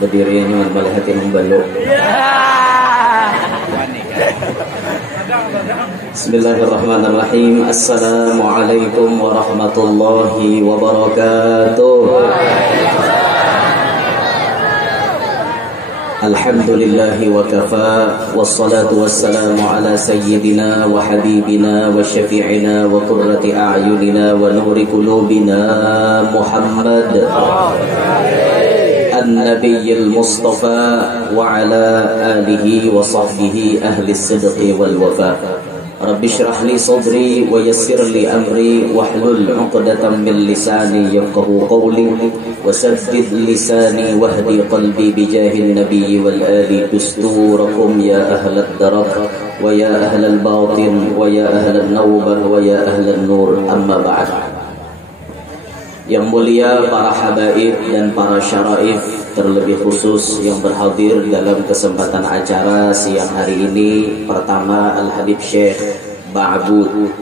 Berdirinya malah hati membalok. Bismillahirrahmanirrahim. Assalamualaikum warahmatullahi wabarakatuh. Alhamdulillahi wa kafa, wassalatu wassalamu ala sayyidina wa habibina wa syafi'ina wa qurrati a'yunina wa nuri qulubina Muhammad An-Nabiyyil Mustafa wa ala alihi wa sahbihi ahli sidqi wal wafa. Rabbi shrah li sadri wa yassir li amri wahlul 'uqdatam min lisani yafqahu qawli wasaddid lisani wahdi qalbi bijahin nabiyyi wal ali dusturakum ya ahlad darak wa ya ahlal batin wa ya ahlan nawbah wa ya ahlan nur, amma ba'd. Yang mulia para habaib dan para syaraif, terlebih khusus yang berhadir dalam kesempatan acara siang hari ini. Pertama Al-Habib Syekh Ba'bud,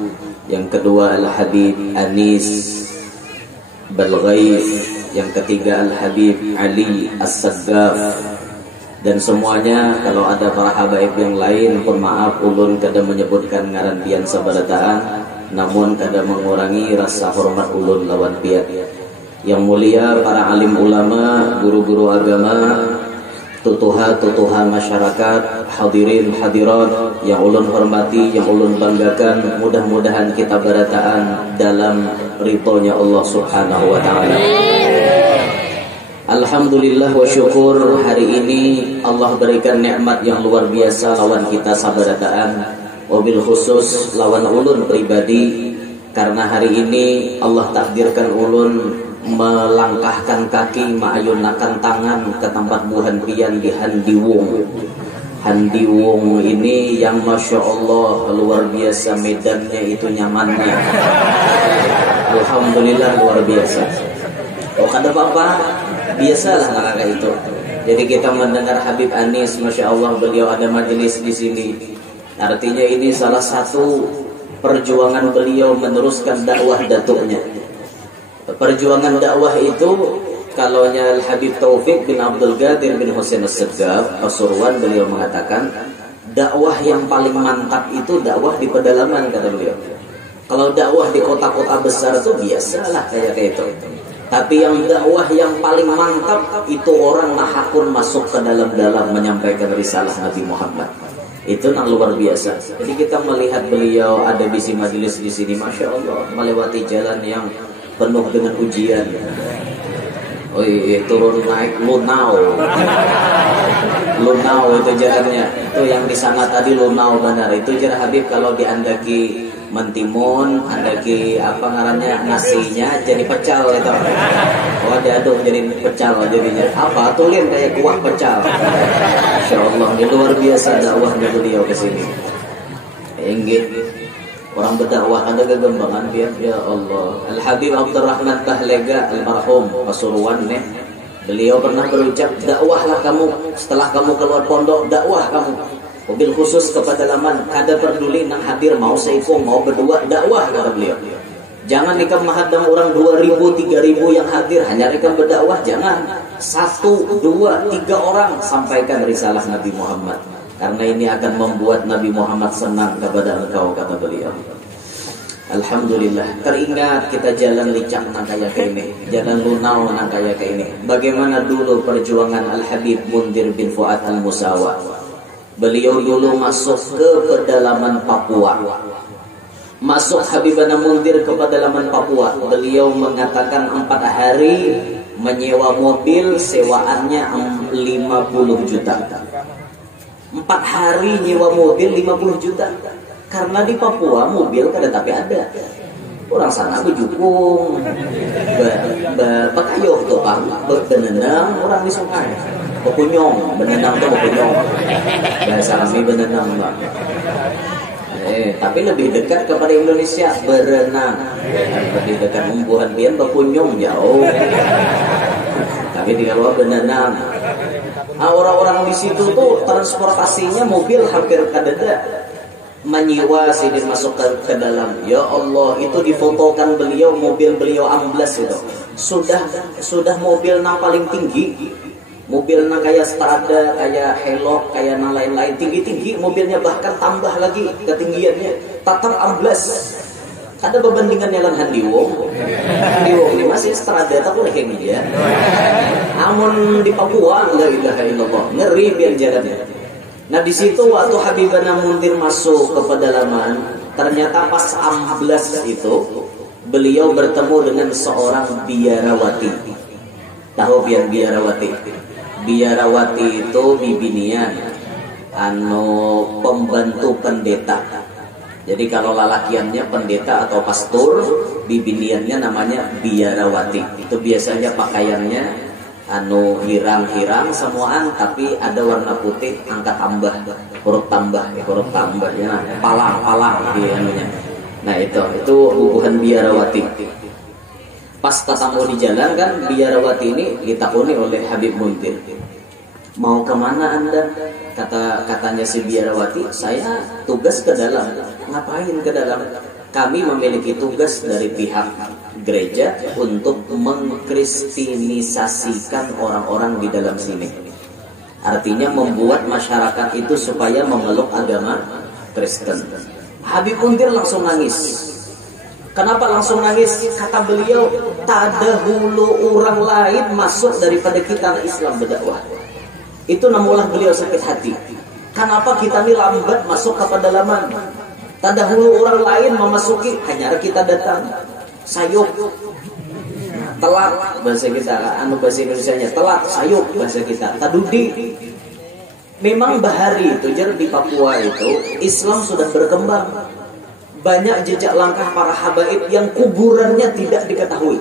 yang kedua Al-Habib Anis Balghaif, yang ketiga Al-Habib Ali As-Saggaf, dan semuanya kalau ada para habaib yang lain, pun maaf ulun kada menyebutkan ngaran pian sabarataan, namun kada mengurangi rasa hormat ulun lawan pian. Yang mulia para alim ulama, guru-guru agama, tutuha masyarakat, hadirin hadirat yang ulun hormati, yang ulun banggakan, mudah-mudahan kita barataan dalam ridhonya Allah Subhanahu wa taala. Alhamdulillah wa syukur, hari ini Allah berikan nikmat yang luar biasa lawan kita sabarataan, wabil khusus lawan ulun pribadi, karena hari ini Allah takdirkan ulun melangkahkan kaki, mengayunkan tangan ke tempat buhan pian di Handiwung. Handiwung ini yang masya Allah luar biasa, medannya itu nyamannya. Alhamdulillah luar biasa. Oh kada apa-apa, biasalah mereka itu. Jadi kita mendengar Habib Anis, masya Allah beliau ada majelis di sini. Artinya ini salah satu perjuangan beliau meneruskan dakwah datuknya. Perjuangan dakwah itu, kalaunya Habib Taufik bin Abdul Qadir bin Husain As-Saggaf Pasuruan, beliau mengatakan dakwah yang paling mantap itu dakwah di pedalaman, kata beliau. Kalau dakwah di kota-kota besar itu biasalah kayak itu. Tapi yang dakwah yang paling mantap itu orang mahakun masuk ke dalam-dalam menyampaikan risalah Nabi Muhammad. Itu yang luar biasa. Jadi kita melihat beliau ada di majelis di sini, masya Allah, melewati jalan yang penuh dengan ujian. Oh iya, turun naik Lunau itu jalannya. Itu yang di sana tadi Lunau benar. Itu jar Habib kalau diandaki mentimun, andaki apa ngarannya nasinya jadi pecal itu. Oh diaduk jadi pecal jadinya. Apa tulin kayak kuah pecal. Masya Allah, ini luar biasa dakwahnya beliau ke sini. Inggit orang berdakwah ada kegembangan dia, ya Allah. Al-Habib Abdurrahman Tahlega almarhum Pasuruan nih, beliau pernah berucap, dakwahlah kamu setelah kamu keluar pondok, dakwah kamu. Mobil khusus ke pedalaman, kada peduli nang hadir mau seifung mau berdua, dakwah kata beliau. Jangan nikam mahadam orang 2.000 3.000 yang hadir hanya nikam berdakwah, jangan. 1, 2, 3 orang sampaikan risalah Nabi Muhammad. Karena ini akan membuat Nabi Muhammad senang kepada engkau, kata beliau. Alhamdulillah, teringat kita jalan licak nang kaya ke ini, jalan Lunau nang kaya ke ini. Bagaimana dulu perjuangan Al-Habib Mundir bin Fuad Al-Musawa. Beliau dulu masuk ke pedalaman Papua. Masuk Habibana Mundir ke pedalaman Papua. Beliau mengatakan 4 hari menyewa mobil, sewaannya 50 juta. 4 hari nyewa mobil 50 juta. Karena di Papua mobil kada tapi ada. Orang sana bejukung, pakayuh tuh pak, benenang orang di sungai, bekunyong, benenang tuh bekunyong. Bahasa kami benenang pak. Tapi lebih dekat kepada Indonesia berenang. Lebih dekat umbuhan pian bekunyong jauh. Tapi di luar benenang. Orang-orang di situ tuh transportasinya mobil hampir kadada, menyewa sidin masuk ke dalam. Ya Allah, itu difotokan beliau, mobil beliau amblas itu. Sudah mobil yang paling tinggi. Mobil yang kayak Strada, kayak Hilux, kayak yang lain-lain tinggi-tinggi mobilnya, bahkan tambah lagi ketinggiannya. Tatap amblas. Ada perbandingannya dengan Handiwong. Handiwong ini masih Strada tapi kayak dia. Amun di Papua, la ilaha illallah, ngeri biar jalannya. Nah di situ waktu Habibana Mundir masuk ke pedalaman, ternyata pas amblas itu beliau bertemu dengan seorang biarawati. Tahu biarawati? Biarawati itu bibinian, pembantu pendeta. Jadi kalau lalakiannya pendeta atau pastor, bibiniannya namanya biarawati. Itu biasanya pakaiannya hirang-hirang semuaan, tapi ada warna putih, angkat tambah, huruf tambah ya, palang di anunya. Nah itu bubuhan biarawati. Pas ketemu di jalan kan, biarawati ini ditakuni oleh Habib Mundir. Mau kemana Anda? Katanya si biarawati, saya tugas ke dalam. Ngapain ke dalam? Kami memiliki tugas dari pihak gereja untuk mengkristenisasikan orang-orang di dalam sini. Artinya membuat masyarakat itu supaya memeluk agama Kristen. Habib Mundir langsung nangis. Kenapa langsung nangis? Kata beliau, tak ada hulu orang lain masuk daripada kita Islam berdakwah. Itu namulah beliau sakit hati. Kenapa kita ini lambat masuk ke pedalaman? Tak ada hulu orang lain memasuki, hanya kita datang. Sayup, telat bahasa kita, bahasa Indonesianya telat, sayup bahasa kita, tadudi. Memang bahari itu di Papua itu Islam sudah berkembang. Banyak jejak langkah para habaib yang kuburannya tidak diketahui.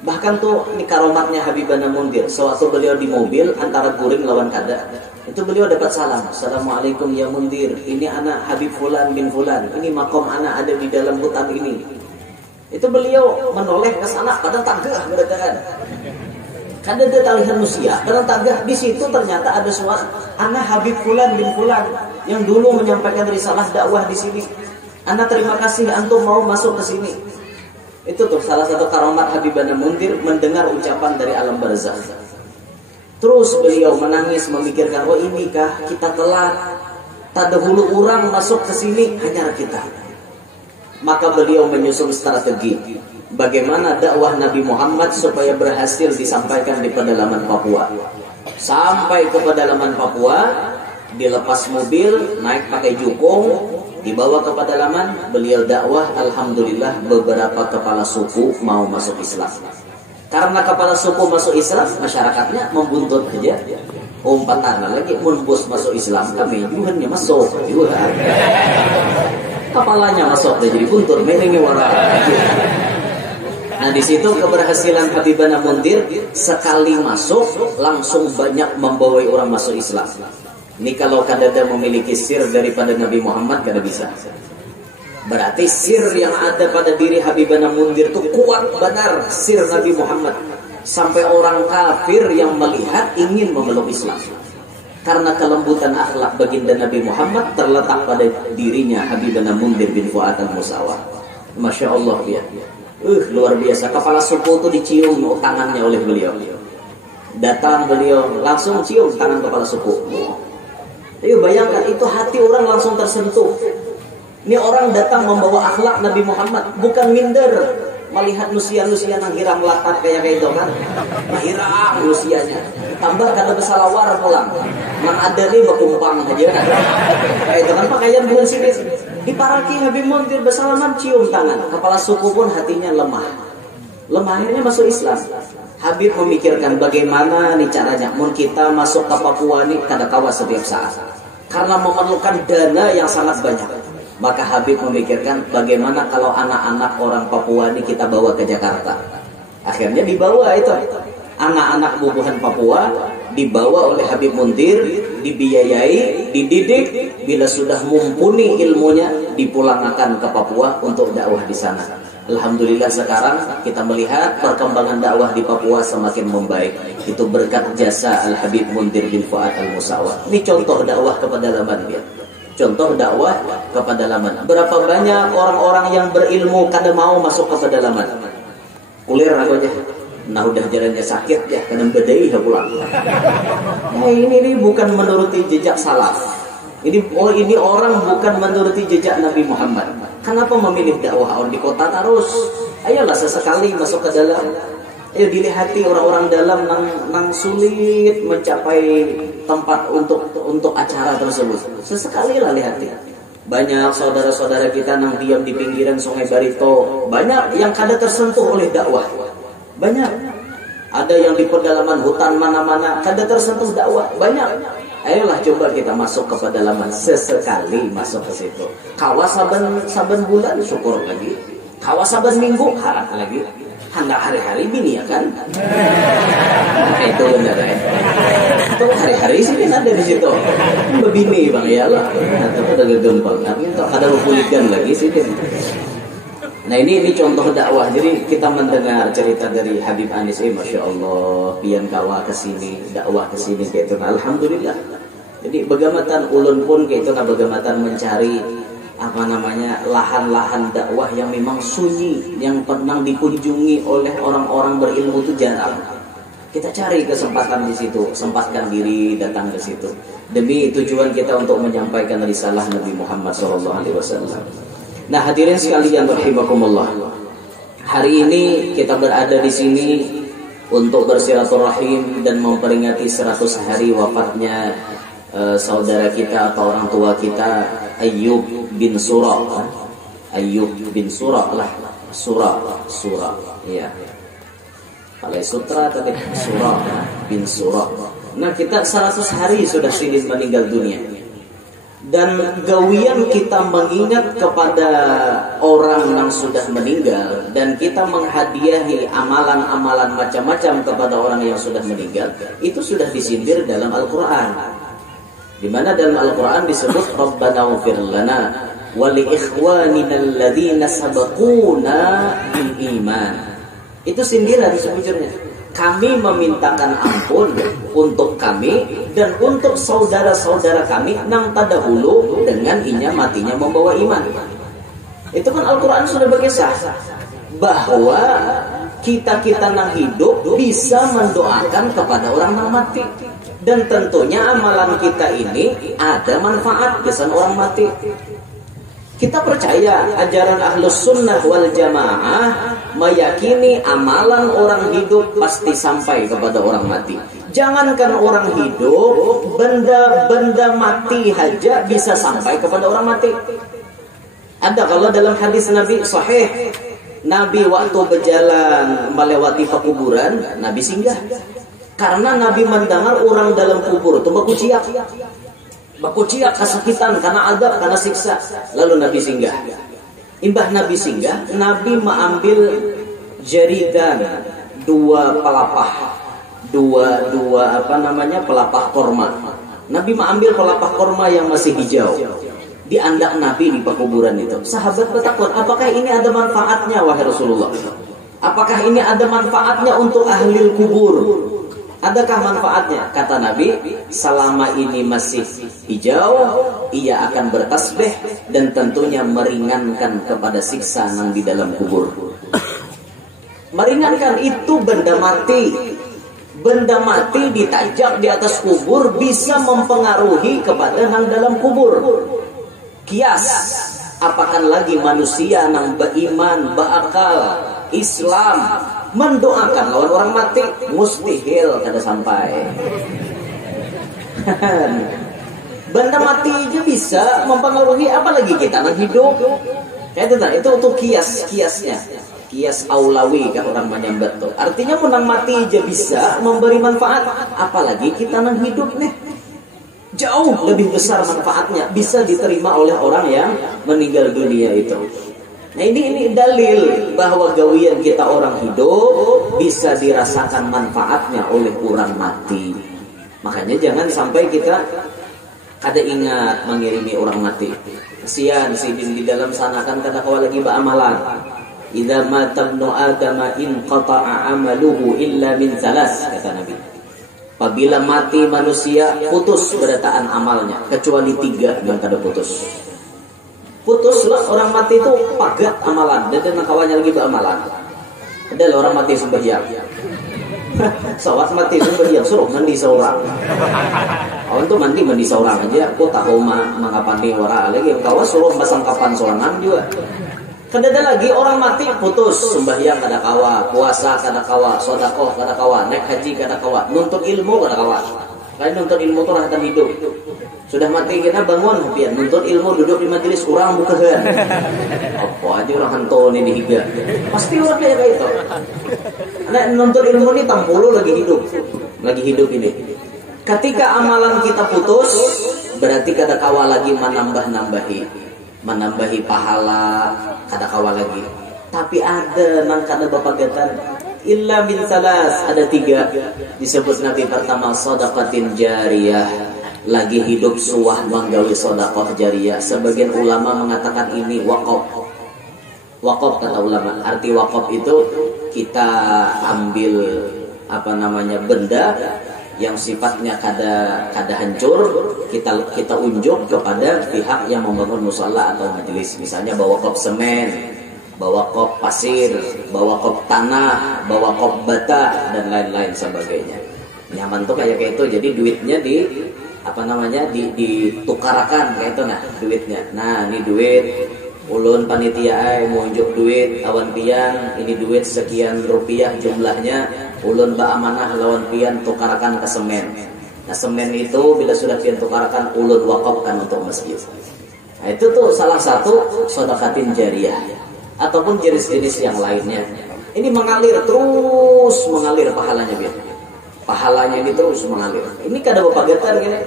Bahkan tuh ini karomatnya Habibana Mundir. Sewaktu beliau di mobil antara Guring lawan Kada, itu beliau dapat salam. Assalamualaikum ya Mundir. Ini anak Habib Fulan bin Fulan. Ini makom anak ada di dalam hutan ini. Itu beliau menoleh ke sana pada tagah berdaan. Kan ada talihan musia, pada tagah di situ ternyata ada suara anak Habib Fulan bin Fulan yang dulu menyampaikan risalah dakwah di sini. Anak terima kasih antum mau masuk ke sini. Itu tuh salah satu karomat Habibana Mundir, mendengar ucapan dari alam barzakh. Terus beliau menangis memikirkan, oh inikah kita telat, tak dahulu orang masuk ke sini, hanya kita. Maka beliau menyusun strategi bagaimana dakwah Nabi Muhammad supaya berhasil disampaikan di pedalaman Papua. Sampai ke pedalaman Papua, dilepas mobil, naik pakai jukung, dibawa ke pedalaman, beliau dakwah. Alhamdulillah beberapa kepala suku mau masuk Islam. Karena kepala suku masuk Islam, masyarakatnya membuntut aja. Umpatan lagi, bos masuk Islam, kami juhannya masuk. Kepalanya masuk, jadi buntut, merengi wara. Nah di situ keberhasilan Habibana Mundir, sekali masuk langsung banyak membawai orang masuk Islam. Ini kalau kadada memiliki sir daripada Nabi Muhammad, kada bisa. Berarti sir yang ada pada diri Habibana Mundir itu kuat benar, sir Nabi Muhammad. Sampai orang kafir yang melihat ingin memeluk Islam. Karena kelembutan akhlak baginda Nabi Muhammad terletak pada dirinya Habibana Mundir bin Fuad al-Musawa. Masya Allah dia. Luar biasa. Kepala suku itu dicium tangannya oleh beliau. Datang beliau langsung cium tangan kepala suku. Ayo bayangkan, itu hati orang langsung tersentuh. Ini orang datang membawa akhlak Nabi Muhammad, bukan minder. Melihat nusia-nusia yang hirang lakat kayak itu kan, hirang nusianya. Tambah kada bersalawar pulang, mang ada nih berkumpang aja kan. Kayak itu kan pakaian bukan sini. Diparaki Habib Mundir bersalaman, cium tangan. Kepala suku pun hatinya lemah. Akhirnya masuk Islam. Habib memikirkan bagaimana nih caranya. Mun kita masuk ke Papua nih kada kawas setiap saat. Karena memerlukan dana yang sangat banyak. Maka Habib memikirkan bagaimana kalau anak-anak orang Papua ini kita bawa ke Jakarta. Akhirnya dibawa itu. Anak-anak bubuhan Papua dibawa oleh Habib Mundir, dibiayai, dididik. Bila sudah mumpuni ilmunya, dipulangkan ke Papua untuk dakwah di sana. Alhamdulillah sekarang kita melihat perkembangan dakwah di Papua semakin membaik. Itu berkat jasa Al-Habib Mundir bin Fuad Al-Musawwar. Ini contoh dakwah ke pedalaman dia. Contoh dakwah ke pedalaman. Berapa banyak orang-orang yang berilmu kada mau masuk ke pedalaman. Kulir aku aja. Nah udah jalannya sakit ya, kadang bedai pulang. Nah ini bukan menuruti jejak salaf. Ini orang bukan menuruti jejak Nabi Muhammad. Kenapa memilih dakwah orang di kota terus? Ayolah sesekali masuk ke dalam. Ayo dilihati orang-orang dalam nang sulit mencapai tempat untuk acara tersebut. Sesekali lah lihati. Banyak saudara-saudara kita nang diam di pinggiran Sungai Barito. Banyak yang kada tersentuh oleh dakwah. Banyak. Ada yang di pedalaman hutan mana-mana kada tersentuh dakwah. Banyak. Ayolah coba kita masuk ke pedalaman, sesekali masuk ke situ. Kawas saben bulan syukur lagi. Kawas saben minggu harap lagi. Hendak hari-hari bini ya kan? Itu benar ya. Itu hari-hari sih kan ada di situ. Bebini bang ya lah. Atau ada gampang. Atau ada kulikan lagi sih kan. Nah ini contoh dakwah. Jadi kita mendengar cerita dari Habib Anis, masya Allah, pian kawa kesini, dakwah kesini kayak itu. Alhamdulillah. Jadi bagamatan ulun pun kayak itu, bagamatan mencari lahan-lahan dakwah yang memang sunyi, yang pernah dikunjungi oleh orang-orang berilmu itu jarang. Kita cari kesempatan di situ, sempatkan diri datang ke situ. Demi tujuan kita untuk menyampaikan risalah Nabi Muhammad SAW. Nah hadirin sekalian rahimakumullah. Hari ini kita berada di sini untuk bersilaturahim dan memperingati 100 hari wafatnya saudara kita atau orang tua kita Ayyub bin Surah. Ayyub bin Surah lah. Surah. Iya. Palai Sutra tapi Surah bin Surah. Nah kita 100 hari sudah sidin meninggal dunia. Dan gawian kita mengingat kepada orang yang sudah meninggal dan kita menghadiahi amalan-amalan macam-macam kepada orang yang sudah meninggal, itu sudah disindir dalam Al-Quran. Di mana dalam Al-Quran disebut Rabbana ighfir lana wa li ikhwanina alladhina sabaquna bil iman. Itu sindiran sebujurnya. Kami memintakan ampun untuk kami dan untuk saudara-saudara kami nang terdahulu dengan inya matinya membawa iman. Itu kan Al-Quran sudah berkisah bahwa kita nang hidup bisa mendoakan kepada orang yang mati. Dan tentunya amalan kita ini ada manfaat kesan orang mati. Kita percaya ajaran Ahlus Sunnah wal Jamaah meyakini amalan orang hidup pasti sampai kepada orang mati. Jangankan orang hidup, benda-benda mati saja bisa sampai kepada orang mati. Ada kalau dalam hadis Nabi sahih, Nabi waktu berjalan melewati pekuburan, Nabi singgah. Karena Nabi mendengar orang dalam kubur itu bakuciak kesakitan karena adab, karena siksa. Lalu Nabi singgah. Imbah Nabi singgah, Nabi mengambil jaridan dua pelapah korma. Nabi mengambil pelapah korma yang masih hijau. Di andak Nabi di pekuburan itu. Sahabat bertakut, apakah ini ada manfaatnya wahai Rasulullah? Apakah ini ada manfaatnya untuk ahli kubur? Adakah manfaatnya? Kata Nabi, selama ini masih hijau, ia akan bertasbih dan tentunya meringankan kepada siksa yang di dalam kubur. Meringankan itu benda mati. Benda mati ditajak di atas kubur bisa mempengaruhi kepada yang dalam kubur. Kias, apakan lagi manusia yang beriman, berakal, Islam, mendoakan lawan orang mati, mustahil kada sampai. Benda mati aja bisa mempengaruhi, apalagi kita yang hidup. Kayak itu untuk kiasnya. Kias aulawi kan orang menyambat tuh. Artinya menang mati aja bisa memberi manfaat, apalagi kita yang hidup nih. Jauh lebih besar manfaatnya, bisa diterima oleh orang yang meninggal dunia itu. Nah ini dalil bahwa gawian kita orang hidup bisa dirasakan manfaatnya oleh orang mati. Makanya jangan sampai kita kada ingat mengirimi orang mati. Kasihan si di dalam sana kan kada kawa lagi beramalan. idza mata ibnu adam in qata'a amaluhu illa min salas, kata Nabi. Apabila mati manusia, putus berataan amalnya kecuali 3 yang kada putus. Putuslah orang mati itu pagat amalan, dan kawannya lagi beramalan. Ada orang mati sembahyang. Sawat mati sembahyang suruh mandi seorang. Awan tuh mandi seorang aja. Aku tahu mengapani wara lagi. Kawan suruh pasang kapan sorangan juga. Kada lagi orang mati putus sembahyang kada kawa, puasa kada kawa, sedekah kada kawa, naik haji kada kawa, nuntut ilmu kada kawa. Lain nuntut ilmu tuh rahatan hidup. Sudah mati kita bangun pian nuntut ilmu, duduk di majelis kurang bukahan. Apa aja orang hantu ini dihiga. Pasti orang kayak itu. Nah, nuntut ilmu ini tampulu lagi hidup ini. Ketika amalan kita putus, berarti kada kawa lagi menambahi pahala, kada kawa lagi. Tapi ada nang kada bapagatan illa min salas, ada 3 disebut Nabi. Pertama, sedekatin jariyah, lagi hidup suah menggawi sedekah jariyah. Sebagian ulama mengatakan ini wakaf. Wakaf kata ulama, arti wakaf itu kita ambil benda yang sifatnya kada hancur, kita unjuk kepada pihak yang membangun musala atau majelis. Misalnya bawa kop semen, bawa kop pasir, bawa kop tanah, bawa kop bata, dan lain-lain sebagainya. Nyaman tuh kayak itu. Jadi duitnya ditukarakan kayak itu duitnya. Nah, ini duit ulun panitia mau unjuk duit awan pian, ini duit sekian rupiah jumlahnya, ulun amanah lawan pian tukarakan ke semen. Nah, semen itu bila sudah pian tukarakan, ulun wakafkan untuk masjid. Nah, itu tuh salah satu sedekatin jariyah ataupun jenis-jenis yang lainnya. Ini mengalir pahalanya pian. Pahalanya ini terus mengalir. Ini kada bapagatan gini.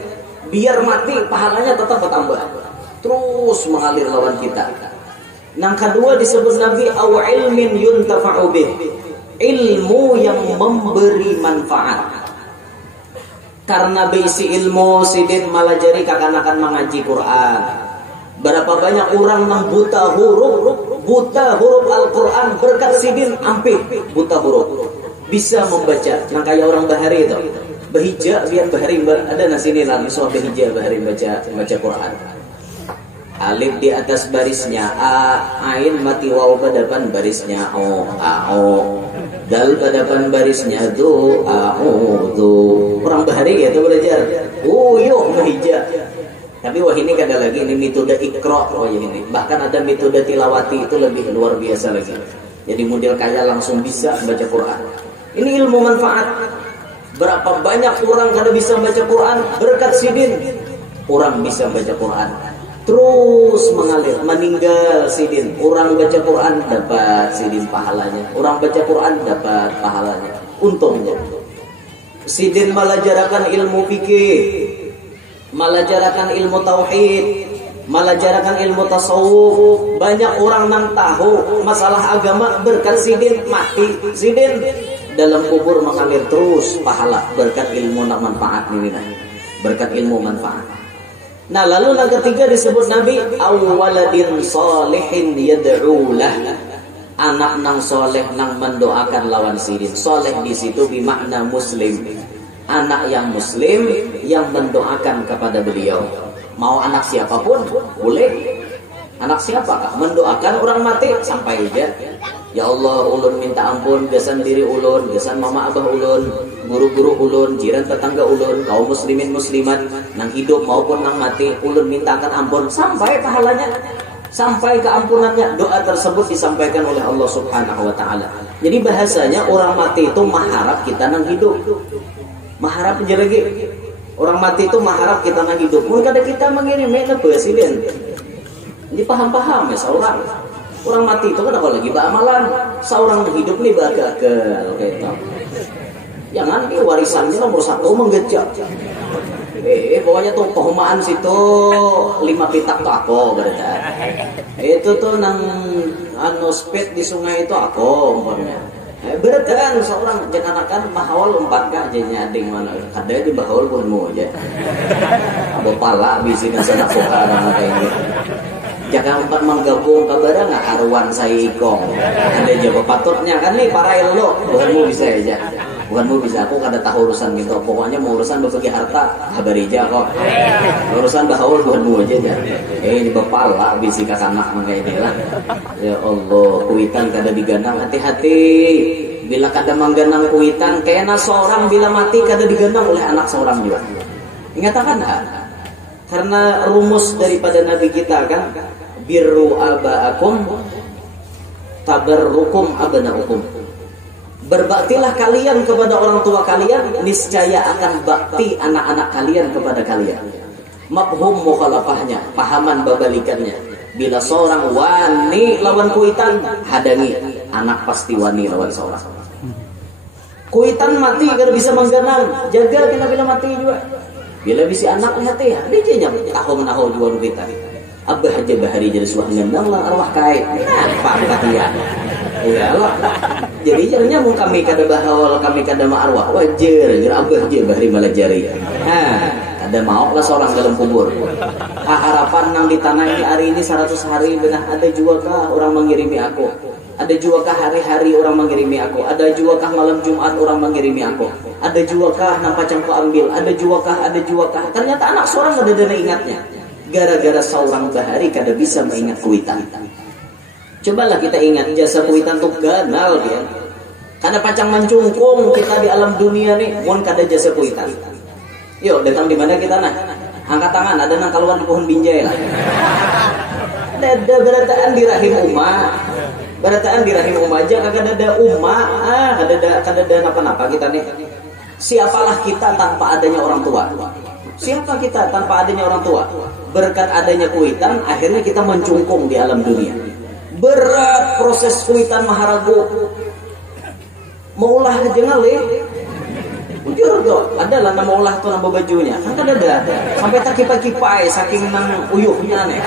Biar mati pahalanya tetap bertambah. Terus mengalir lawan kita. Yang kedua disebut Nabi aw ilmin yuntafa'u bih, ilmu yang memberi manfaat. Karena bisi ilmu sidin malah jadi kakanakan mengaji Quran. Berapa banyak orang yang buta huruf Al-Quran berkat sidin ampih buta huruf bisa membaca. Yang kayak orang bahari itu bahija biar bahari ada nasini lagi soal bahija bahari baca Quran. Alif di atas barisnya A, ain mati waw pada depan barisnya O, dal pada depan barisnya Du, orang bahari ya tuh belajar. Yuk bahija. Tapi wah ini kada lagi, ini metode ikra ini. Bahkan ada metode tilawati, itu lebih luar biasa lagi. Jadi model kaya langsung bisa baca Quran. Ini ilmu manfaat. Berapa banyak orang kada bisa baca Quran berkat sidin. Orang bisa baca Quran. Terus mengalir, meninggal sidin. Orang baca Quran dapat sidin pahalanya. Orang baca Quran dapat pahalanya. Untungnya sidin melajarakan ilmu fikih, melajarakan ilmu tauhid, melajarakan ilmu tasawuf. Banyak orang yang tahu masalah agama berkat sidin mati. Sidin dalam kubur mengalir terus pahala berkat ilmu manfaat ini. Berkat ilmu manfaat. Nah, lalu yang ketiga disebut Nabi awwaladin salihin yad'u lah, anak nang soleh nang mendoakan lawan sidin. Soleh di situ bermakna muslim, anak yang muslim yang mendoakan kepada beliau. Mau anak siapapun boleh. Anak siapakah mendoakan orang mati sampai aja. Ya Allah, ulun minta ampun gasan diri ulun, gasan mama abah ulun, guru-guru ulun, jiran tetangga ulun, kaum muslimin muslimat nang hidup maupun nang mati, ulun mintakan ampun sampai pahalanya, sampai keampunannya. Doa tersebut disampaikan oleh Allah Subhanahu wa taala. Jadi bahasanya orang mati itu mengharap kita nang hidup. Mengharap aja lagi. Orang mati itu mengharap kita nang hidup. Mungkin ada kita mengirimnya ke presiden. Jadi paham-paham ya seorang. Orang mati itu kan apa lagi beramalan, seorang hidup nih bagagal gitu. Jangan warisannya nomor 1 menggejak. Pokoknya tuh perumahan situ 5 pitak tuh aku berarti. Itu tuh nang speed di sungai itu aku umpamanya. Berarti kan seorang jangan akan mahawal 4K aja ading mana. Ada di bahawal pun mau aja. Abo pala bisi nasa nakuha kayak gitu. Jangan empat menggabung kabar nggak karuan saya ikong. Ada jawab patutnya kan nih para elo. Bukanmu bisa aja. Bukanmu bisa aku kada tahu urusan gitu. Pokoknya mau urusan berbagi harta kabar aja kok. Urusan bahaul bukanmu aja ya. Ini bapak lah bisi kakanak mangga ini lah. Ya Allah, kuitan kada diganang hati-hati. Bila kada mangganang kuitan, kayaknya seorang bila mati kada diganang oleh anak seorang juga. Ingatakan karena rumus daripada Nabi kita kan, birru aba'akum tabarrukum abna'ukum. Berbaktilah kalian kepada orang tua kalian, niscaya akan bakti anak-anak kalian kepada kalian. Mafhum mukhalafahnya, pahaman babalikannya. Bila seorang wani lawan kuitan, hadangi, anak pasti wani lawan seorang. Kuitan mati kalau bisa mengganang, jaga kena bila mati juga. Bila bisi anak hati ya, dia jangan tahu menahu jual kita. Abah aja bahari jadi suah ngendang lah arwah kait. Apa kata ya Allah. Jadi jarnya mau kami kada bahawal kami kada ma arwah wajar. Jar abah aja bahari malajari. Ada mau lah seorang dalam kubur. Harapan nang di tanah ini hari ini 100 hari benah ada juga kah orang mengirimi aku. Ada juga kah hari-hari orang mengirimi aku. Ada juga kah malam Jumat orang mengirimi aku. Ada juga kah nampak cangku ambil. Ada juga kah. Ternyata anak seorang ada dana ingatnya. Gara-gara seorang bahari kada bisa mengingat kuitan. Cobalah kita ingat jasa kuitan tuh ganal dia. Karena pacang mencungkung kita di alam dunia nih, mohon kada jasa kuitan. Yuk datang di mana kita nah? Angkat tangan, ada nang keluar di pohon binjai lah. Ada berataan di rahim umat. Berataan di rahim umat aja kagak ada umat. Kada ada napa-napa kita nih. Siapalah kita tanpa adanya orang tua? Siapa kita tanpa adanya orang tua? Berkat adanya kuitan, akhirnya kita mencungkung di alam dunia. Berat proses kuitan maharagu. Maulah aja ngalih. Ujur do, adalah nama maulah tuh nama bajunya. Kan ada. Sampai terkipai-kipai saking nang uyuhnya nih.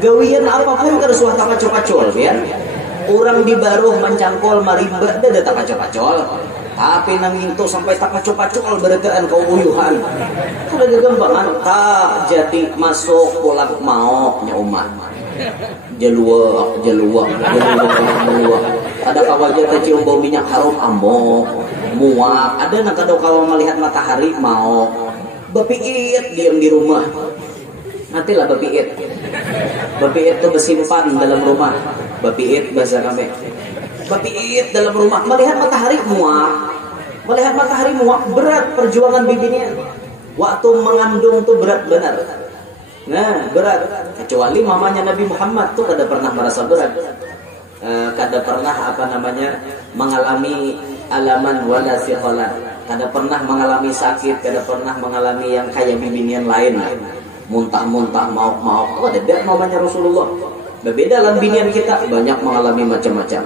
Gawian apapun kada suah tapacol-pacol ya. Orang di baruh mencangkol marimba ada tapacol-pacol. Tapi nang itu sampai tapacol-pacol berataan kau uyuhan. Kada gagampangan tak jadi masuk pulang mau nya umat. Jalua. Ada kawaja tercium bau minyak harum amok, muak. Ada nak kada kawa melihat matahari mau. Bapiit diam di rumah. Nantilah bapiit. Bapiit itu bersimpan dalam rumah. Bapiit bahasa kami. Bapiit dalam rumah melihat matahari muak. Melihat matahari muak berat perjuangan bibinya. Waktu mengandung tuh berat benar. Nah, berat. Kecuali mamanya Nabi Muhammad tuh kada pernah merasa berat. Kada pernah mengalami alaman wala siqalan. Kada pernah mengalami sakit, kada pernah mengalami yang kayak bibinian lain. Muntah-muntah, mau. Oh, ada mamanya Rasulullah. Berbeda dengan binian kita, banyak mengalami macam-macam.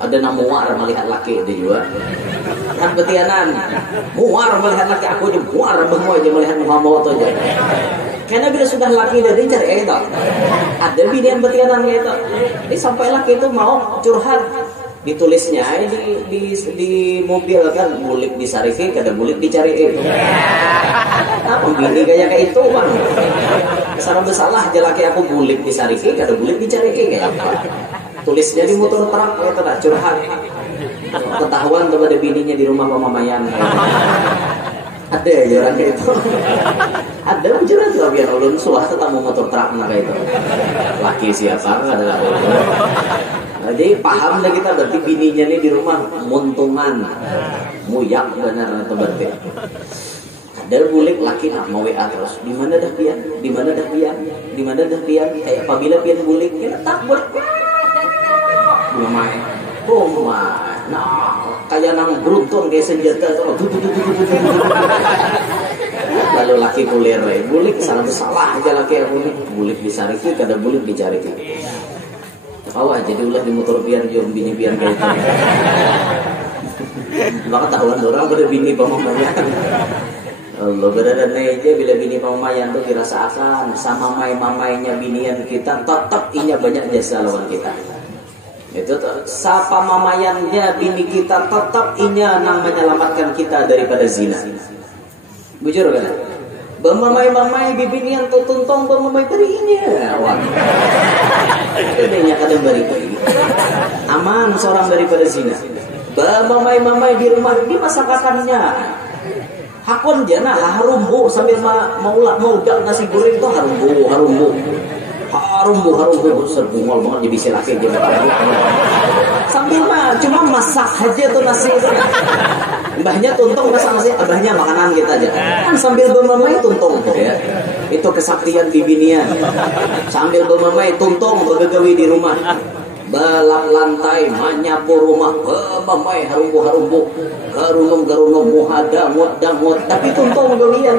Ada nang muar melihat laki dia juga. Kan betianan. Muar melihat laki, aku aja muar bahwa aja melihat Muhammad aja. Karena bila sudah laki dari cari itu, ada binian betianan itu. Jadi sampai laki itu mau curhat, ditulisnya di mobil kan, bulik disarifi, kada bulik dicari. Apa bini kayak itu bang? Sarang bersalah aja laki aku bulik disarifi, kada bulik dicari kayak apa? Tulisnya di motor truk itu tak curhat. Ketahuan kepada bininya di rumah pemamayan. Ada ya orang kayak itu. Ada bicara tuh biar ulun suah tetamu motor truk kayak itu. Laki siapa nggak ada. Jadi paham dah kita berarti bininya nih di rumah muntungan, muyak benar atau berarti. Ada bulik laki nak mau WA terus. Di mana dah pian? Di mana dah pian? Di mana dah pian? Kayak apabila pian bulik, kita tak bulik. Belum main. Nah, kayak nang beruntun kayak senjata tuh. Lalu laki kulir, bulik salah aja laki aku nih. Bulik disariki, kada bulik dicari. Awah jadi ulah di motor pian jom bini pian kayak itu. Maka tahuan orang pada bini pemamayan. Allah berada aja bila bini pemamayan tuh dirasakan sama mamainya binian kita tetap inya banyak jasa lawan kita. Itu sapa mamayannya bini kita tetap inya nang menyelamatkan kita daripada zina. Bujur kan? Bamamai-mamai bibinian tu tuntong bamamai berinya. Wah. Bedanya kadang beri. Aman seorang daripada zina. Bamamai-mamai di rumah di masakannya. Hakon jana harumbu sambil mau dak nasi goreng itu harumbu serbungol banget jadi bisa laki dia sambil cuma masak aja tuh nasi. Mbahnya tuntong masak nasi, abahnya makanan kita aja kan sambil bermamai tuntong ya. Itu kesaktian bibinian sambil bermamai tuntong bergegawi di rumah, balap lantai, menyapu rumah, bermamai harumbu garunum muhada mut tapi tuntong gawian.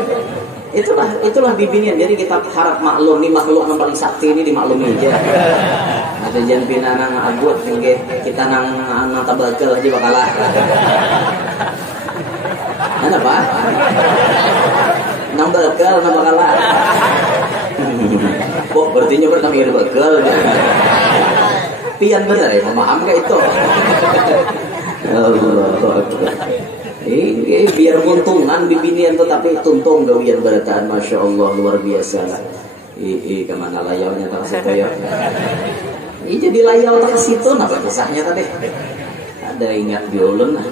Itulah bibinian. Jadi kita harap maklum nih, makhluk yang paling sakti ini dimaklumi aja. Ada jangan pina nang abut tinggi kita nang tabagal aja bakalah. Mana pak? Nang bagal nang bakalah. Kok berarti nyoba kami bagal. Pian bener ya, memaham gak itu? Biar untungan bibinian tetapi tuntung gawian barataan, masya Allah luar biasa lah. Kemana layaunya tak saya? Jadi layau tak situ, apa kisahnya tadi? Ada ingat biolun lah.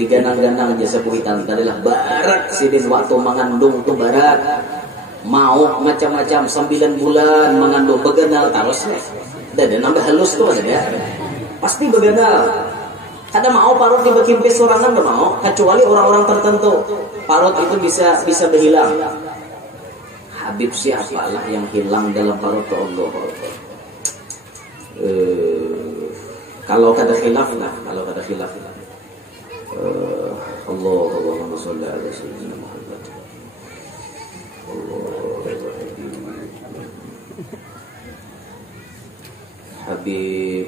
Diganang-ganang jasa kuitan tadi lah barak sidin waktu mengandung tuh barak. Mau macam-macam 9 bulan mengandung begenal terus. Dan nambah halus tuh ada. Pasti begenal. Ada mau parut dibekimpis sorangan enggak mau, kecuali orang-orang tertentu. Parut itu bisa berhilang. Habib siapalah yang hilang dalam parut Allah. Kalau kata khilaf lah, Allahumma sholli ala sayyidina Muhammad. Habib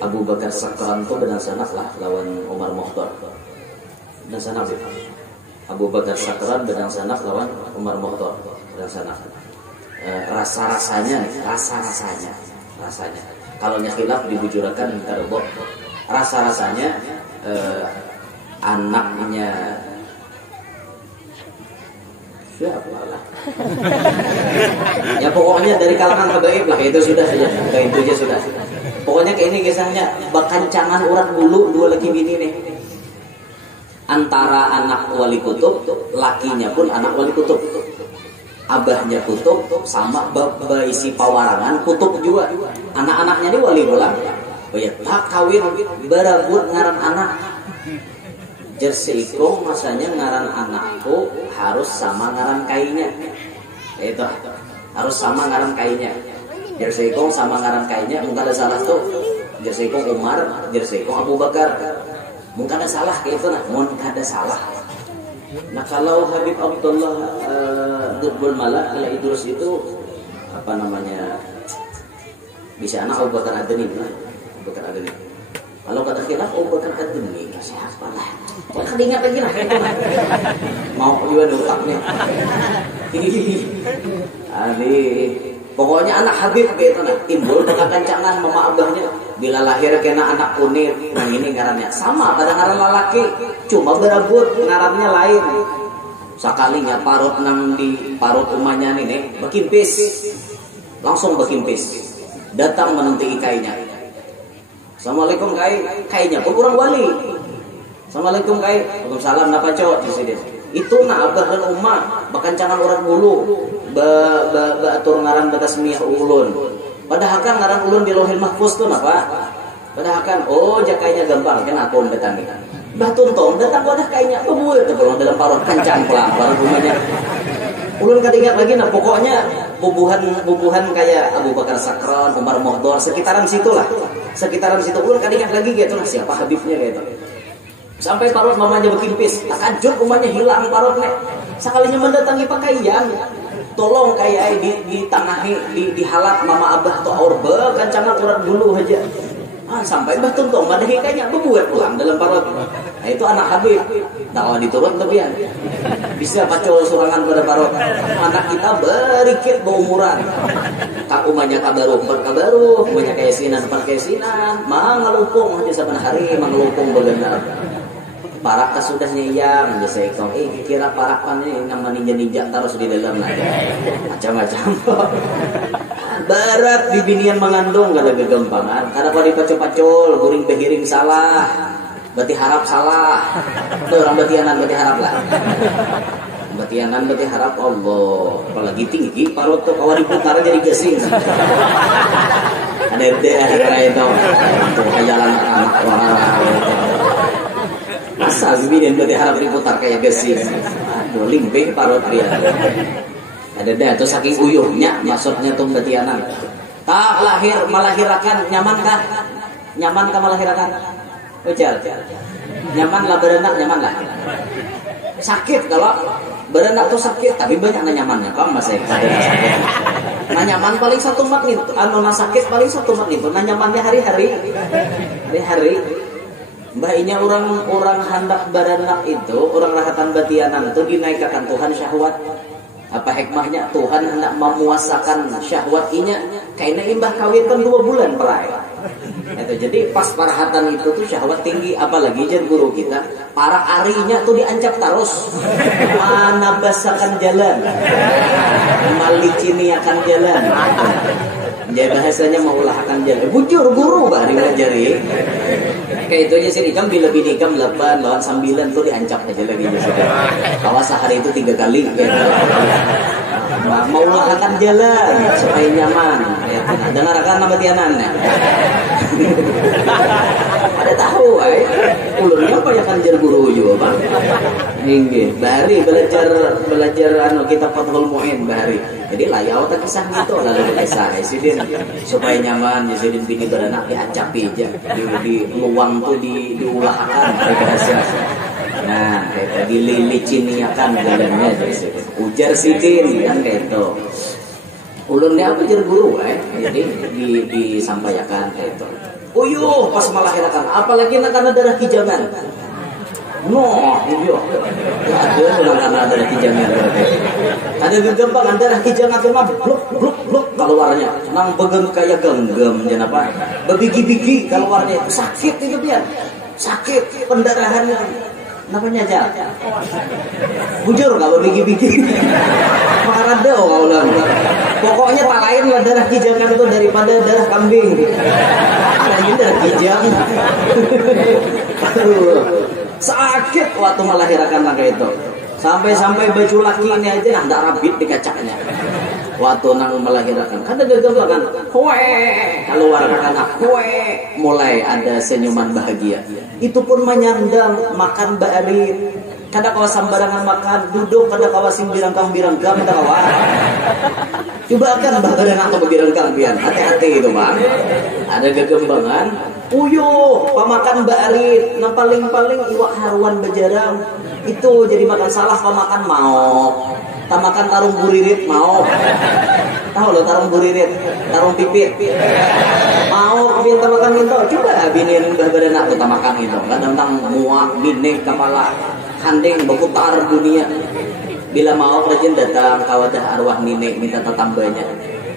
Abu Bakar Sakran itu benar sanak lah lawan Umar Mokhtar. Benar sanak. Abu Bakar Sakran benar sanak lawan Umar Mokhtar. Benar sanak. Rasanya. Kalau khilaf dibujurakan terbok. Rasanya anaknya siapa lah. Ya pokoknya dari kalangan habaib lah, itu sudah saja. Itu aja sudah. Pokoknya kayak ini kisahnya bakancangan urat bulu dua laki bini nih. Antara anak wali kutub, lakinya pun anak wali kutub. Abahnya kutub sama isi pawarangan kutub juga. Anak-anaknya ini wali bola. Oh ya, tak kawin berabut ngaran anak. Jersey ikong masanya ngaran anakku harus sama ngaran kainya. Itu harus sama ngaran kainya. Jersey ikong sama ngaran kainya. Mungkin ada salah tuh. Jersey ikong Umar, jersey ikong Abu Bakar. Mungkin ada salah kayak itu nah. Mungkin ada salah. Nah kalau Habib Abdullah Durbul Malak ala Idrus itu apa namanya? Bisa anak Abu Bakar Adeni lah. Abu Bakar Adeni. Kalau kata khilaf Abu Bakar Adeni siapa lah? Kok kedingat lagi lah? Mau juga otaknya. Pokoknya anak Habib gitu nah, timbul kekancangan mama abahnya. Bila lahir kena anak kunir, nah ini ngarannya sama pada ngaran lelaki, cuma berabut ngarannya lain. Sakalinya parut nang di parut rumahnya nih, bekimpis, langsung bekimpis, datang menunti kainya. Assalamualaikum kainya pun orang wali. Assalamualaikum Waalaikumsalam napa cowok di sini. Itu nak abah dan umma bakancangan orang dulu, atur ngaran batasmiyah ulun. Padahal kan ngaran ulun di Lauhil Mahfuz tuh napa? Padahal kan jakainya gampang kan aku datang nih. Mbah Tuntong datang wadah kainya bebuet tepelong dalam parut kencang pelan rumahnya. Ulun ketingat lagi nah pokoknya bubuhan kayak Abu Bakar Sakran, Umar Mohdor sekitaran situlah. Sekitaran situ ulun ketingat lagi gitu lah siapa habibnya gitu. Sampai parut mamanya bekimpis, takajud rumahnya hilang parutnya. Sekalinya mendatangi pakaian, tolong kayak ditanahi, dihalat mama abah atau orba, kancangan urat dulu aja. Sampai Mbah Tuntong madahi kayaknya bebuat pulang dalam parut. Nah itu anak Habib. Tahu diturut tapi ya. Bisa pacul surangan pada parut. Anak kita berikit berumuran. Kak umanya kabaru, umanya kayasinan, mangalupung aja saban hari mangalupung begenar. parak kasudahnya yang biasa ikong kira parak pan ini nama ninja terus di dalam aja macam-macam. Barat di binian mengandung kada gegampangan kada pada dipacul-pacul guring behiring salah berarti harap salah tuh orang batianan berarti harap lah batianan berarti harap Allah apalagi tinggi parut tuh kawari putar jadi gasing ada kayak itu tuh jalan anak orang asal binian berarti harap diputar kayak gasing aduh limpe parut dia ada dah tuh saking uyuhnya maksudnya tuh batianan tak melahirakan nyaman melahirakan ujar nyaman lah berenak nyaman lah sakit kalau berenak tuh sakit tapi banyak nyamannya kan masih ada sakit nah nyaman paling 1 menit sakit paling 1 menit nah nyamannya hari-hari mbaknya orang hendak berenak itu orang rahatan batianan itu dinaikkan Tuhan syahwat apa hikmahnya Tuhan hendak memuasakan syahwatnya kayaknya imbah kawin kan 2 bulan perai itu jadi pas parahatan itu tuh syahwat tinggi apalagi jen guru kita para arinya tuh diancap terus mana basakan jalan malicini akan jalan jadi bahasanya maulahkan jalan bujur guru bari ngajari kayak itu aja sih ikam bila bini ikam 8 lawan 9 tuh diancap aja lagi sudah kawas sehari itu 3 kali gitu. Maulahkan jalan supaya nyaman ya, dengar akan nama tianan ada tahu ulurnya apa ya kan jar guru juga bang nggih bahari belajar kita Fathul Muin bahari jadi layau tak kisah gitu lalu kisah sidin supaya nyaman sidin bini beranak diacapi aja di luang tuh diulahkan bahasa nah kayak diliciniakan jalannya ujar sidin kan kayak itu ulunnya apa jar guru jadi disampaikan kayak itu uyuh pas melahirkan apalagi karena darah kijangan iya ada darah kijangan ada gegampangan darah kijangan tuh mah bluk keluarnya nang begem kayak genggam dan apa bebigi-bigi keluarnya sakit itu dia sakit pendarahan namanya aja bujur kalau bigi-bigi makarado kalau pokoknya tak lain lah darah kijangan itu daripada darah kambing ini darah kijang sakit waktu melahirkan naga itu sampai baju laki ini aja nah tak rabit di kacanya waktu nang melahirkan kan ada gagal kan keluar anak mulai ada senyuman bahagia itu pun menyandang makan bari kada kawa sambarangan makan duduk kada kawa simbirangkang kada kawa coba kan bahagia atau birangkang pian hati-hati itu bang ada kegembangan uyuh pamakan bari nah paling iwak haruan bejarang itu jadi makan salah pamakan mau tamakan tarung buririt mau tahu lo tarung buririt tarung pipit mau kepin tamakan itu coba binian berbeda tuh tamakan itu kan tentang muak bini kepala handeng berputar dunia bila mau rajin datang kawadah arwah nenek minta tambahnya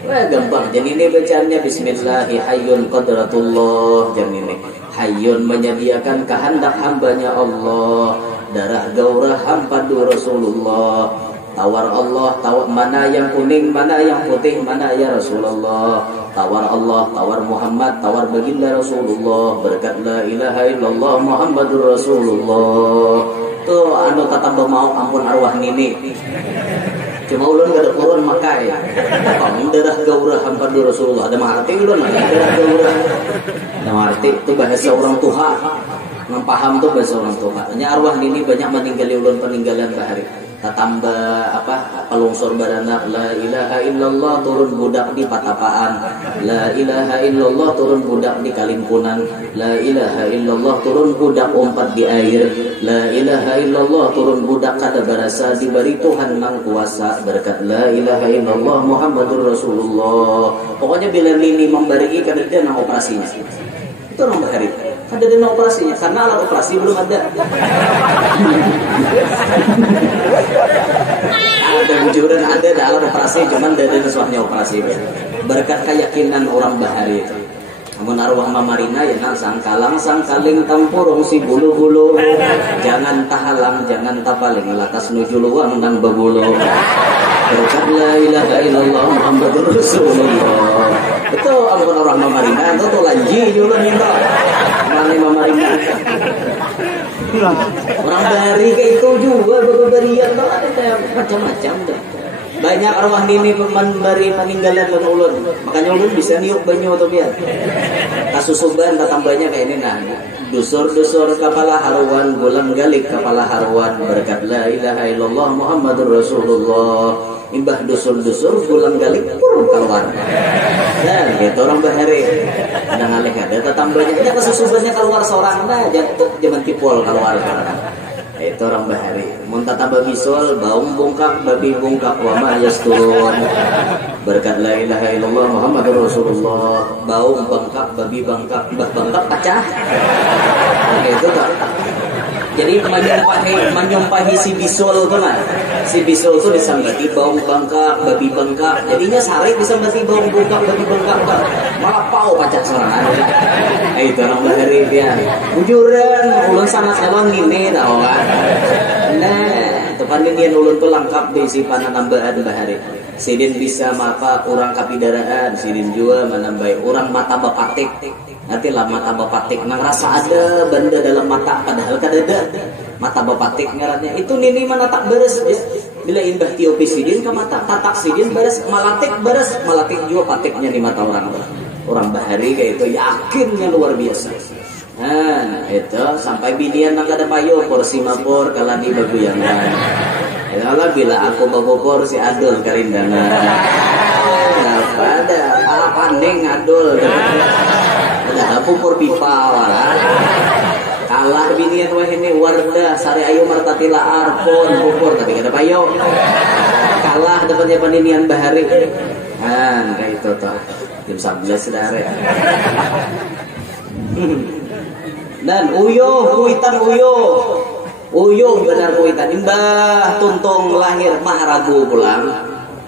wah gampang jadi ini bacaannya bismillahi hayyun qadratullah jadi ini hayyun menyediakan kehendak hambanya Allah darah gaurah hampadu Rasulullah tawar Allah tawar mana yang kuning mana yang putih mana ya Rasulullah tawar Allah tawar Muhammad tawar baginda Rasulullah berkat la ilaha illallah Muhammadur Rasulullah tuh anu kata mau ampun arwah nini cuma ulun gak ada kurun makai darah gaurah hampadu Rasulullah ada arti ulun darah gaurah ada arti itu bahasa orang tua yang paham tuh bahasa orang tua hanya arwah nini banyak meninggali ulun peninggalan bahari tambah apa pelungsur baranak la ilaha illallah turun budak di patapaan la ilaha illallah turun budak di kalimpunan la ilaha illallah turun budak umpat di air la ilaha illallah turun budak kada barasa diberi Tuhan nang kuasa berkat la ilaha illallah Muhammadur Rasulullah pokoknya bila nini memberi kada ada nang operasinya itu nang bahari kada ada nang operasinya karena alat operasi belum ada ada bujuran ada alat operasi cuman dari sesuatu operasi berkat keyakinan orang bahari itu Mun arwah Mamarina ya nang sangkalang sangkaling tampurung si bulu-bulu. Jangan tahalang, jangan tapaling latas nuju luang nang babulu. Berkat la ilaha illallah Muhammadur Rasulullah. Itu ampun orang Mamarina itu tuh lanji juga minta. Mana Mamarina? Orang dari kayak itu juga berberian tuh ada macam-macam dah. Banyak arwah nini memberi peninggalan dan ulun. Makanya ulun bisa niuk banyu atau biar. Kasusuban tambahnya kayak ini nah. Dusur-dusur kepala haruan, bulan galik kepala haruan. Berkat la ilaha illallah Muhammadur Rasulullah. Imbah dusur-dusur bulan galik pur keluar. Dan gitu orang bahari. Ada ngalih ada tambahnya. Ada kasusubannya keluar seorang dah. Jangan tipul keluar. Itu orang bahari. Muntah tambah bisul, baum bungkak, babi bungkak, wa ma yasturun. Berkat la ilaha illallah Muhammadur Rasulullah. Baum bengkak, babi bengkak, bah bengkak pecah. Itu tak. Jadi menyumpahi si bisul itu nah. Si bisul itu disambati baum bengkak, babi bengkak. Jadinya sarik disambati baum bengkak, babi bengkak. Malah pau pacak sorangan. Itu orang bahari dia. Bujuran, ulun sangat jalan ini tau kan. Nah, tepatnya dia ulun tuh lengkap di si pananambahan bahari. Sidin bisa mapa orang kapidaraan, sidin juga menambahi orang mata bapatik. Nanti lah mata bapatik nang rasa ada benda dalam mata padahal kadada. Mata bapatik ngarannya itu nini mana tak beres ya. Bila imbah tiopi sidin ke mata tatak sidin beres malatik juga patiknya di mata orang bahari kayak itu yakinnya luar biasa. Nah itu sampai bidian nang kada payo porsi mapor kalani baguyangan. Kalau bila aku babopor si adul karindangan. Apa ada pandeng adul. Ada pupur pipa walah. Kalah binian wah ini warda sari ayu martatila arpon pupur tapi kada payo. Kalah dapatnya paninian bahari. Kan kayak itu toh. Jam 11 sudah are. Dan kuitan uyuh benar kuitan. Imbah tuntung lahir maharagu pulang.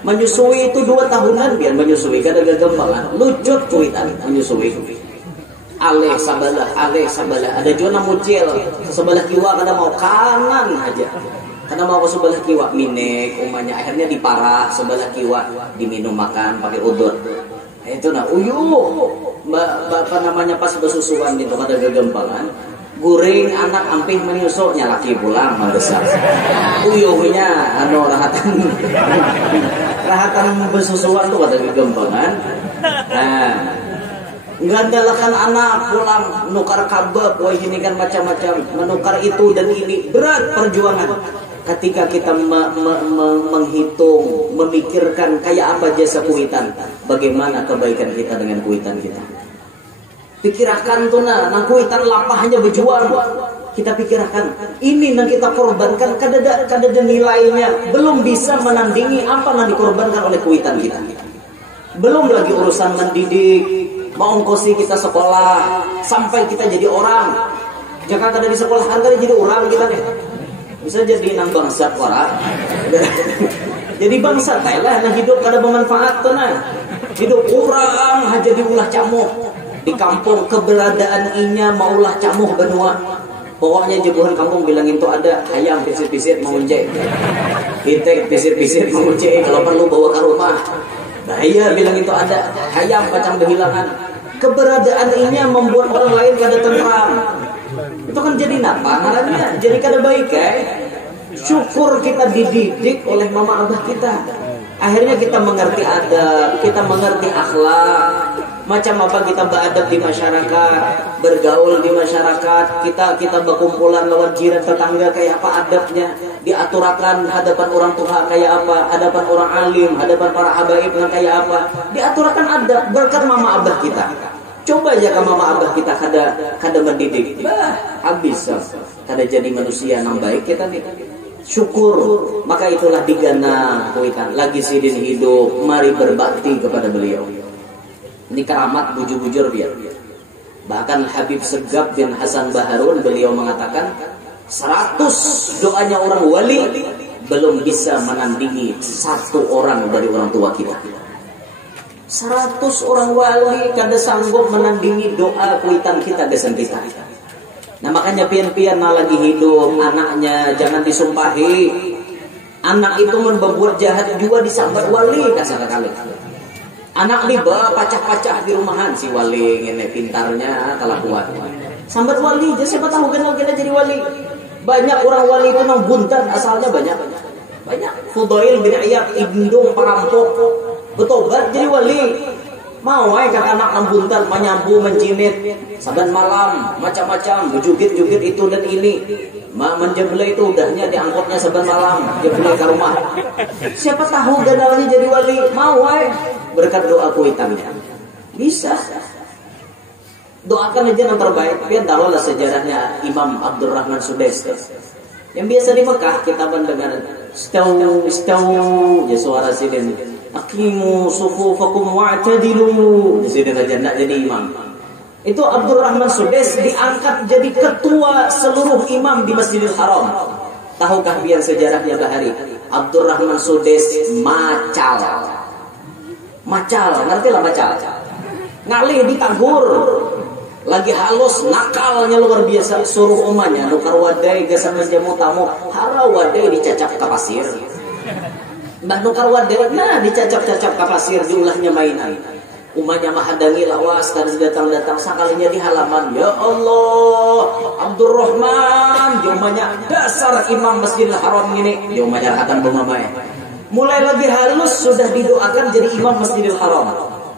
Menyusui itu 2 tahunan biar menyusui kada gagampangan. Lucut kuitan menyusui. Aleh sabalah. Ada juga mucil. Sebelah kiwa kada mau kanan aja. Karena mau ke sebelah kiwa minek umanya akhirnya diparah sebelah kiwa diminum makan pakai udut. Itu nah uyuh. Bapak namanya pas bersusuan itu kada gagampangan. Guring anak ampih menyusuknya laki pulang mendesak. Uyuhnya rahatan bersusuan tuh kada gagampangan. Nah, ngandalakan anak pulang nukar kabab, wah ini kan macam-macam, menukar itu dan ini berat perjuangan. Ketika kita menghitung, memikirkan kayak apa jasa kuitan, bagaimana kebaikan kita dengan kuitan kita. Pikirkan tuh nang kuitan lapahnya berjuang. Kita pikirkan ini nang kita korbankan kadada nilainya belum bisa menandingi apa yang dikorbankan oleh kuitan kita. Belum lagi urusan mendidik, mengongkosi kita sekolah sampai kita jadi orang. Jika kada di sekolah kan kada jadi orang kita nih. Bisa jadi nang bangsat orang. Jadi bangsat lah nang hidup kada bermanfaat tuh nah. Hidup orang aja diulah camuk. Di kampung keberadaan inya maulah camuh benua. Pokoknya jebuhan kampung bilangin tuh ada ayam pisir-pisir mengunjek. Itek pisir-pisir mengunjek kalau perlu bawa ke rumah. Bahaya bilang itu ada ayam kacang kehilangan. Keberadaan inya membuat orang lain kada tentram. Itu kan jadi napa ngarannya? Jadi kada baik Syukur kita dididik oleh mama abah kita. Akhirnya kita mengerti adab, kita mengerti akhlak. Macam apa kita beradab di masyarakat, bergaul di masyarakat, kita berkumpulan lawan jiran tetangga kayak apa adabnya, diaturakan hadapan orang tua kayak apa, hadapan orang alim, hadapan para habaib kayak apa, diaturakan adab berkat mama abah kita. Coba aja ke mama abah kita kada mendidik, habis kada jadi manusia yang baik kita nih. Syukur, maka itulah digana kuitan lagi sidin hidup, mari berbakti kepada beliau. Ini keramat bujur-bujur biar. Bahkan Habib Segaf bin Hasan Baharun beliau mengatakan 100 doanya orang wali belum bisa menandingi 1 orang dari orang tua kita. 100 orang wali kada sanggup menandingi doa kuitan kita desen kita. Nah makanya pian-pian lagi hidup anaknya jangan disumpahi. Anak itu membuat jahat juga disambat wali kasar kali. Anak liba pacah-pacah di rumahan si wali ini pintarnya kalah kuat. Sambat wali, jadi siapa tahu kenal kita jadi wali. Banyak orang wali itu nang buntan asalnya banyak. Fudail bin Iyad indung perampok betobat jadi wali. Mau kan anak nang buntan menyambu menjinit saban malam macam-macam berjugit-jugit itu dan ini. Menjeblai itu udahnya diangkutnya saban malam jeblai ke rumah. Siapa tahu ganalnya jadi wali. Mau berkat doa kuitannya. Bisa. Doakan aja yang terbaik. Biar tahulah sejarahnya Imam Abdurrahman Sudais. Yang biasa di Mekah kita mendengar Stau ya suara sidin. Aqimu sufufakum wa'tadilu. Di sini aja nak jadi imam. Itu Abdurrahman Sudais diangkat jadi ketua seluruh imam di Masjidil Haram. Tahukah biar sejarahnya Bahari? Abdurrahman Sudais macal, ngerti lah macal? Ngalih ditanggur. Lagi halus, nakalnya luar biasa. Suruh umanya nukar wadai gesan menjamu tamu. Hara wadai dicacap ke pasir. Mbah nukar wadai, nah dicacap-cacap ke pasir. Diulahnya mainan. Umanya mahadangi lawas dan datang-datang sekalinya di halaman. Ya Allah, Abdurrahman. Umanya dasar imam Masjidil Haram ini. Umanya rahatan bumamai. Mulai lagi halus sudah didoakan jadi imam Masjidil Haram.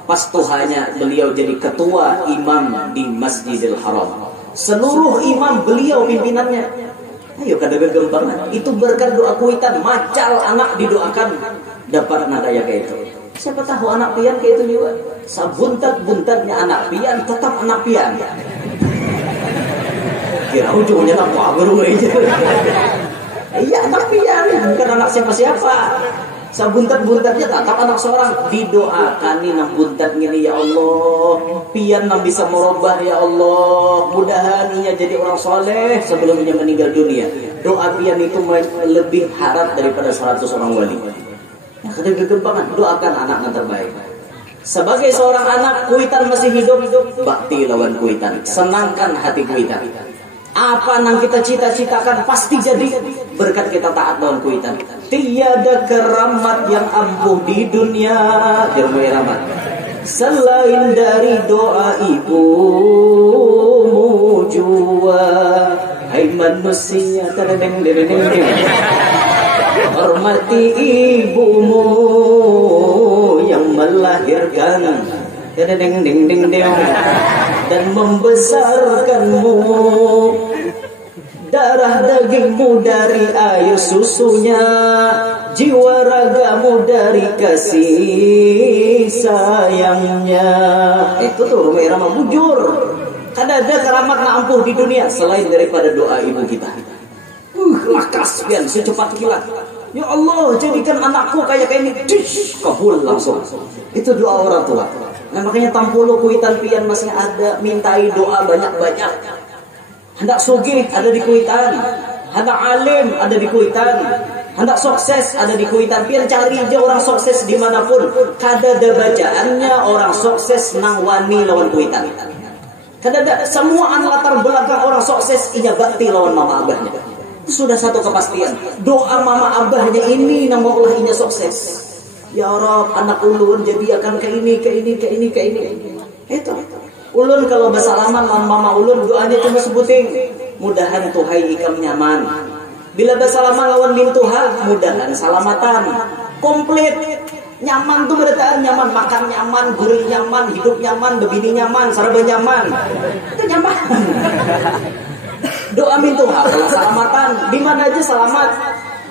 Pas tuhanya beliau jadi ketua imam di Masjidil Haram. Seluruh imam beliau pimpinannya. Ayo kada gegembangan. Itu berkat doa kuitan. Macal anak didoakan dapat nadaya kayak itu. Siapa tahu anak pian kayak itu juga. Sabuntat-buntatnya anak pian tetap anak pian. Kira ujungnya tak mau baru aja. Iya anak pian bukan anak siapa-siapa. Sabuntat-buntatnya tetap anak seorang. Didoakan nih nang buntat gini ya Allah. Pian nang bisa merubah ya Allah. Mudahan ia jadi orang soleh sebelumnya meninggal dunia. Doa pian itu lebih harap daripada 100 orang wali. Yang kada kegembangan doakan anak yang terbaik. Sebagai seorang anak kuitan masih hidup, bakti lawan kuitan. Senangkan hati kuitan. Apa yang kita cita-citakan pasti jadi berkat kita taat lawan kuitan. Tiada keramat yang ampuh di dunia, Jermu Rahmat, selain dari doa ibumu jua. Hai manusia, hormati ibumu yang melahirkan dan membesarkanmu. Darah dagingmu dari air susunya, jiwa ragamu dari kasih sayangnya. Itu tuh Rumah Irama bujur. Kada ada keramat na ampuh di dunia selain daripada doa ibu kita. Lakas pian secepat kilat. Ya Allah, jadikan anakku kayak ini. Kabul langsung. Itu doa orang tua. Nah makanya tampulu kuitan pian masih ada, mintai doa banyak-banyak. Hendak sugih ada di kuitan, hendak alim ada di kuitan, hendak sukses ada di kuitan. Pian cari aja orang sukses dimanapun. Kada ada bacaannya orang sukses nang wani lawan kuitan. Kada ada semua latar belakang orang sukses inya bakti lawan mama abahnya. Sudah satu kepastian. Doa mama abahnya ini nang mau inya sukses. Ya Rabb, anak ulun jadi akan ke ini. Itu. Ulun kalau bersalaman lawan mama ulun doanya cuma sebuting mudahan tuhai ikam nyaman. Bila bersalaman lawan bintuha mudahan salamatan. Komplit. Nyaman tuh berarti nyaman, makan nyaman, gurih nyaman, hidup nyaman, bebini nyaman, saraba nyaman. Itu nyaman. Doa bintuha kalau salamatan, di mana aja selamat.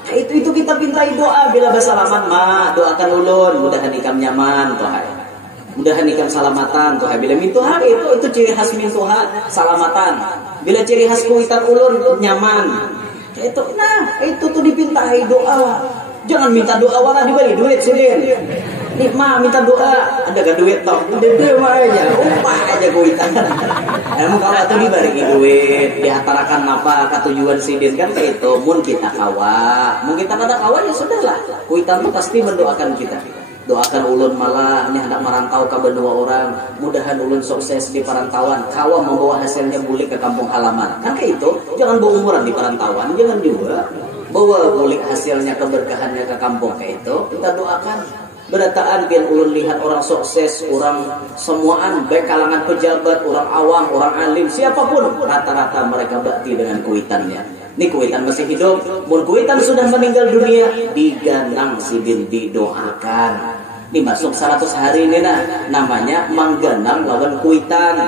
Itu kita pintai doa bila bersalaman, ma doakan ulun mudahan ikam nyaman tuhai. Mudahan ikam salamatan tuh. Bila mintuha itu ciri khas mintuha salamatan. Bila ciri khas kuitan ulun nyaman. Itu itu tuh dipintai doa. Jangan minta doa wala dibagi duit sidin. Nih ma minta doa ada gak duit toh? Dede mah aja, upah aja kuitan. Emang kalau tuh dibagi duit dihatarakan apa ketujuan sidin kan kayak itu. Mun kita kawa, mun kita kada kawa ya sudahlah. Kuitan tuh pasti mendoakan kita. Doakan ulun malah ini hendak merantau ke benua orang, mudahan ulun sukses di perantauan, kawa membawa hasilnya balik ke kampung halaman. Kan kayak itu, jangan bawa umuran di perantauan, jangan juga bawa balik hasilnya keberkahannya ke kampung kayak itu. Kita doakan. Berataan biar ulun lihat orang sukses, orang semuaan, baik kalangan pejabat, orang awam, orang alim, siapapun, rata-rata mereka bakti dengan kuitannya. Ini kuitan masih hidup, mun kuitan sudah meninggal dunia, diganang sidin didoakan. Ini masuk 100 hari ini namanya mangganang lawan kuitan.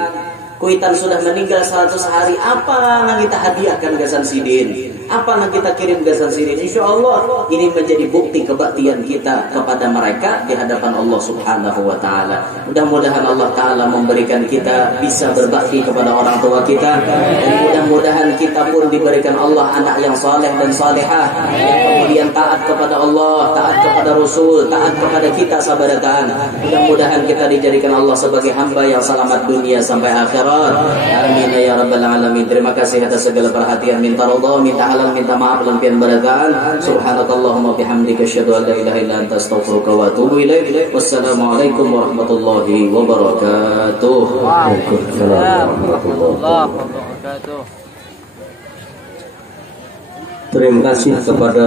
Kuitan sudah meninggal 100 hari, apa yang kita hadiahkan gasan sidin? Apa yang kita kirim gasan sidin? Insya Allah ini menjadi bukti kebaktian kita kepada mereka di hadapan Allah Subhanahu wa Ta'ala. Mudah-mudahan Allah Ta'ala memberikan kita bisa berbakti kepada orang tua kita, dan mudah-mudahan kita pun diberikan Allah anak yang saleh dan salehah, yang kemudian taat kepada Allah, taat kepada Rasul, taat kepada kita sabarataan. Mudah-mudahan kita dijadikan Allah sebagai hamba yang selamat dunia sampai akhirat. Amin ya rabbal alamin. Terima kasih atas segala perhatian. Minta ridha, minta halal, minta maaf dan pian barakaan. Subhanakallahumma bihamdika asyhadu an la ilaha illa anta astaghfiruka wa atubu ilaik. Wassalamualaikum warahmatullahi wabarakatuh. Waalaikumsalam warahmatullahi wabarakatuh. Terima kasih kepada